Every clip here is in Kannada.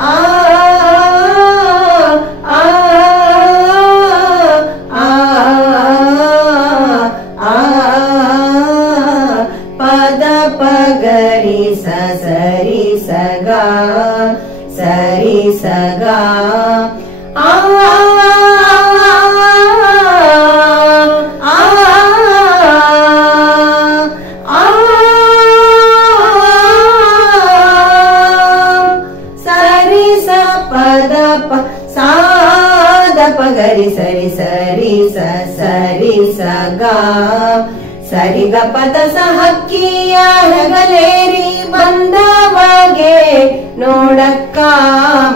ಆ ಆ ಆ ಆ ಪದ ಪಗರಿ ಸರಿ ಸಗ ಸರಿ ಸಗ ಆ ಪಗರಿ ಸರಿ ಸರಿ ಸರಿ ಸಗ ಸರಿ ಗ ಪದ ಹಕ್ಕಿಯ ಹೆಗಲೇರಿ ಬಂದವಗೆ ನೋಡಕ್ಕ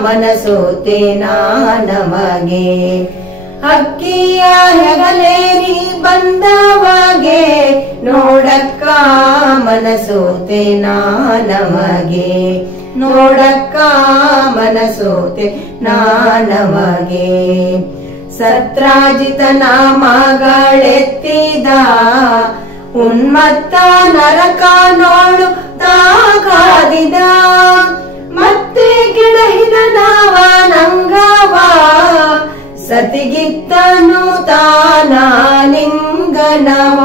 ಮನಸೋತೆ ನಮಗೆ ಹಕ್ಕಿಯ ಹೆಗಲೇರಿ ಬಂದವಗೆ ನೋಡಕ್ಕ ಮನಸೋತೆ ನಮಗೆ ನೋಡಕ್ಕ ಮನಸೋತೆ ನಮಗೆ ಸತ್ರಾಜಿತ ನಾಮಗಳೆತ್ತಿದ ಉನ್ಮತ್ತ ನರಕ ನೋಡು ತಾಗಾದಿದ ಮತ್ತೆ ಕೆಡಹಿದ ನಾವ ನಂಗವ ಸತಿಗಿತ್ತನು ತಾನ ಲಿಂಗನವ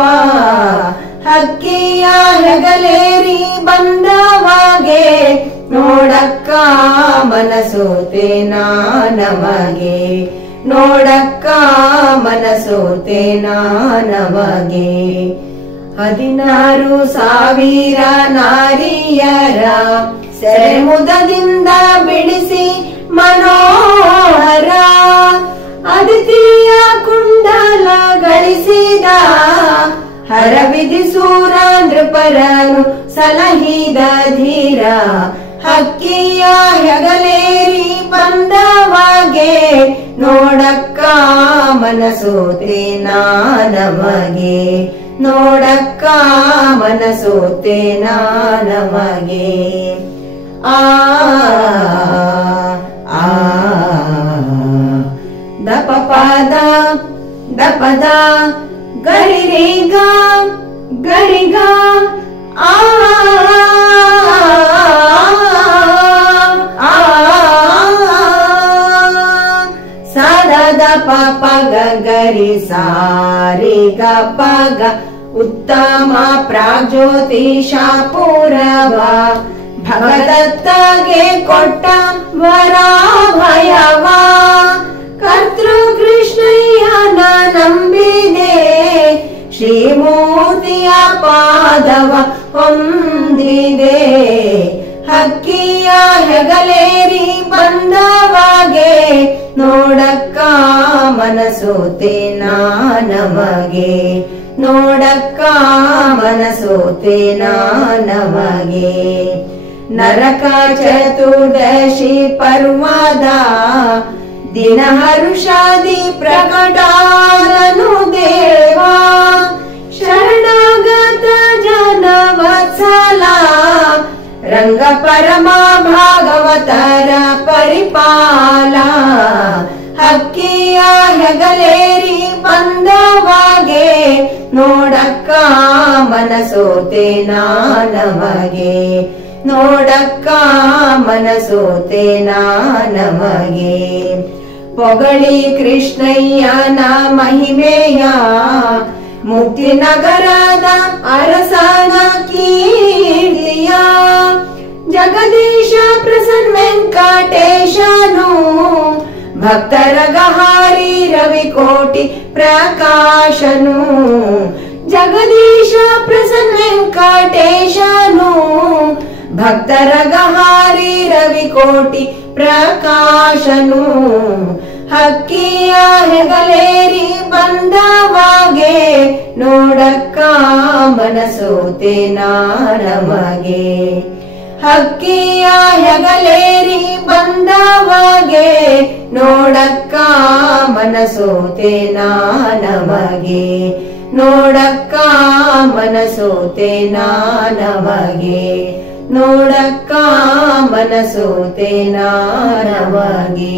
ಹಕ್ಕಿಯ ಹೆಗಲೇರಿ ಬಂದವಗೆ ನೋಡಕ್ಕ ಮನಸೋತೆ ನಮಗೆ ನೋಡಕ್ಕ ಮನಸೋತೆ ನಮಗೆ 16,000 ನಾರಿಯರ ಸೆರೆಮುದದಿಂದ ಬಿಡಿಸಿ ಮನೋಹರ ಅದಿತಿಯ ಕುಂಡಲ ಗಳಿಸಿದ ಹರವಿಧಿಸೂರ ನೃಪರನು ಸಲಹಿದ ಧೀರ ಹಕ್ಕಿಯ ಹೆಗಲೇರಿ ಬಂದವಗೆ ನೋಡಕ್ಕ ಮನಸೋತೆ ನಮಗೆ ನೋಡಕ್ಕ ಮನಸೋತೆ ನಮಗೆ ಆ ಆ ದಪ ಪದ ದಪದ ಗರಿಗ ಗರಿಗ ಆ ಸದದ ಪಪ ಗರಿ ಸಾರಿ ಗ ಪಗ ಉತ್ತಮ ಪ್ರಾಜ್ಯೋತಿಷ ಪೂರವ ಭಗದತ್ತಗೆ ಕೊಟ್ಟ ವರಾಭಯವ ಕರ್ತೃ ಕೃಷ್ಣಯ್ಯನ ನಂಬಿದೆ ಶ್ರೀಮೂರ್ತಿಯ ಪಾದವ ಹೊಂದಿದೆ ಹಕ್ಕಿಯ ಹೆಗಲೇರಿ ಬಂದವಗೆ ನೋಡಕ್ಕ ಮನಸೋತೆ ನಮಗೆ ನೋಡಕ್ಕ ಮನಸೋತೆ ನಮಗೆ ನರಕ ಚತುರ್ದಶಿ ಪರ್ವದ ದಿನ ಹರುಷಾದಿ ಪ್ರಕಟಾದನು ದೇವ ಶರಣಾಗತ ಜನವತ್ಸಲ ರಂಗ ಪರಮ ಭಾಗವತರ ಪರಿಪಾಲ ಹಕ್ಕಿಯ ಹೆಗಲೇರಿ ಬಂದವಗೆ ನೋಡಕ್ಕ ಮನಸೋತೆ ನಮಗೆ ನೋಡಕ್ಕ ಮನಸೋತೆ ನಮಗೆ ಪೊಗಳಿ ಕೃಷ್ಣಯ್ಯನ ಮಹಿಮೆಯ ಮುಕ್ತಿ ನಗರದ ಅರಸನ ಕೀರ್ತಿಯ ಜಗದೀಶ ಪ್ರಸನ್ನ ವೆಂಕಟೇಶನು ಭಕ್ತರ ಗಹಾರಿ ರವಿಕೋಟಿ ಪ್ರಕಾಶನು ಜಗದೀಶ ಪ್ರಸನ್ನ ವೆಂಕಟೇಶನು ಭಕ್ತರ ಗಹಾರಿ ರವಿಕೋಟಿ ಪ್ರಕಾಶನು ಹಕ್ಕಿಯ ಹೆಗಲೇರಿ ಬಂದವಗೆ ನೋಡಕ್ಕ ಮನಸೋತೆ ನಮಗೆ ಹಕ್ಕಿಯ ಹೆಗಲೇರಿ ಬಂದವಗೆ ನೋಡಕ್ಕ ಮನಸೋತೆ ನಮಗೆ ನೋಡಕ್ಕ ಮನಸೋತೆ ನಮಗೆ ನೋಡಕ್ಕ ಮನಸೋತೆ ನಮಗೆ